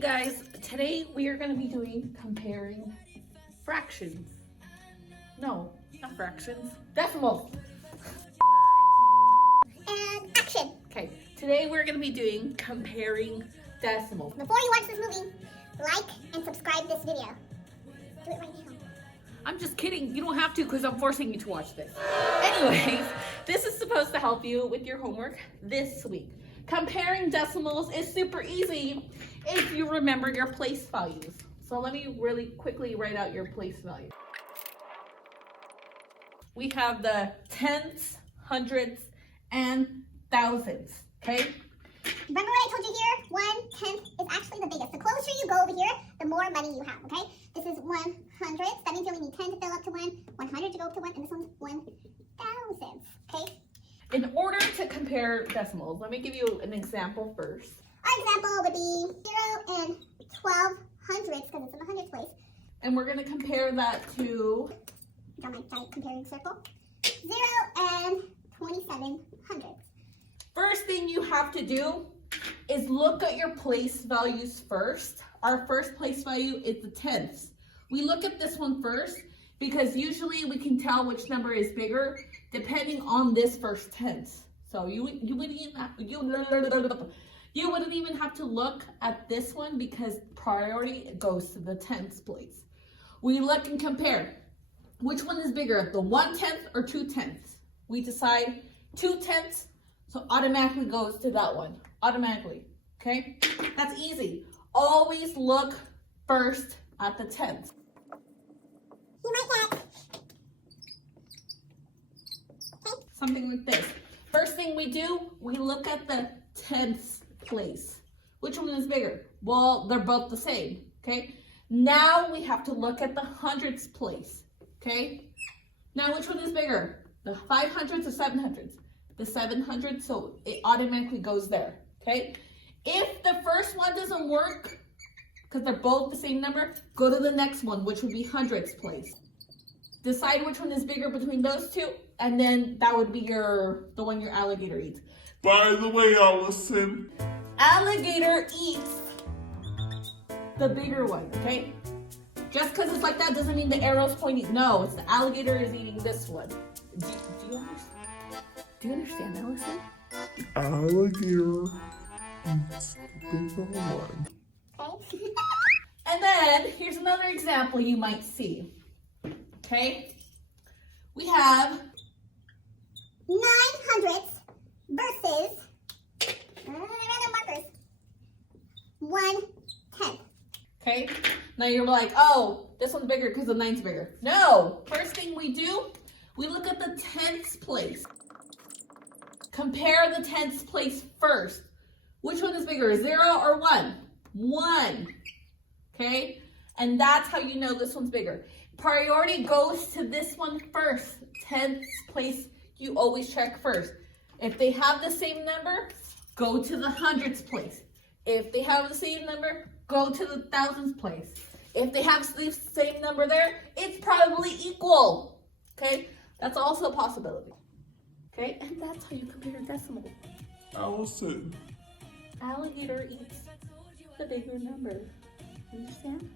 guys, today we are going to be doing comparing fractions. No, not fractions, decimals. And action! Okay, today we're going to be doing comparing decimals. Before you watch this movie, like and subscribe this video. Do it right now. I'm just kidding, you don't have to because I'm forcing you to watch this. Anyways, this is supposed to help you with your homework this week. Comparing decimals is super easy if you remember your place values. So let me really quickly write out your place value. We have the tenths, hundredths, and thousands, okay? Remember what I told you here? 1/10 is actually the biggest. The closer you go over here, the more money you have, okay? This is 100. That means you only need 10 to fill up to 1, 100 to go up to 1, and this one's 1,000, okay? In order to compare decimals, let me give you an example first. Our example would be 0 and 12 hundredths, because it's in the hundredths place. And we're gonna compare that to, Draw my giant comparing circle. 0 and 27 hundredths. first thing you have to do is look at your place values first. Our first place value is the tenths. We look at this one first because usually we can tell which number is bigger depending on this first tenth. So you wouldn't even have to look at this one because priority goes to the tenths place. We look and compare. Which one is bigger, the 1/10 or 2/10? We decide 2/10, so automatically goes to that one. Automatically, okay? That's easy. Always look first at the tenths. You might get Something like this. First thing we do, we look at the tenths place. Which one is bigger? Well, they're both the same, okay? Now we have to look at the hundredths place, okay? Now which one is bigger? The 500s or 700s? The 700s, so it automatically goes there, okay? If the first one doesn't work, because they're both the same number, go to the next one, which would be hundredths place. Decide which one is bigger between those two, and then that would be the one your alligator eats. By the way, Allison, Alligator eats the bigger one, okay? Just because it's like that doesn't mean the arrow's pointing. No, it's the alligator is eating this one. Do you understand? Do you understand, Allison? alligator eats the bigger one. okay? And then here's another example you might see. Okay? We have 9 hundredths versus random markers. 1/10. okay? Now you're like, oh, this one's bigger because the 9's bigger. No! First thing we do, we look at the tenths place. Compare the tenths place first. Which one is bigger, 0 or 1? 1. Okay? And that's how you know this one's bigger. Priority goes to this one first. Tenths place, you always check first. If they have the same number, go to the hundredths place. If they have the same number, go to the thousands place. If they have the same number there, it's probably equal. Okay? That's also a possibility. Okay? And that's how you compare decimals. Allison, Alligator eats the bigger number. Understand?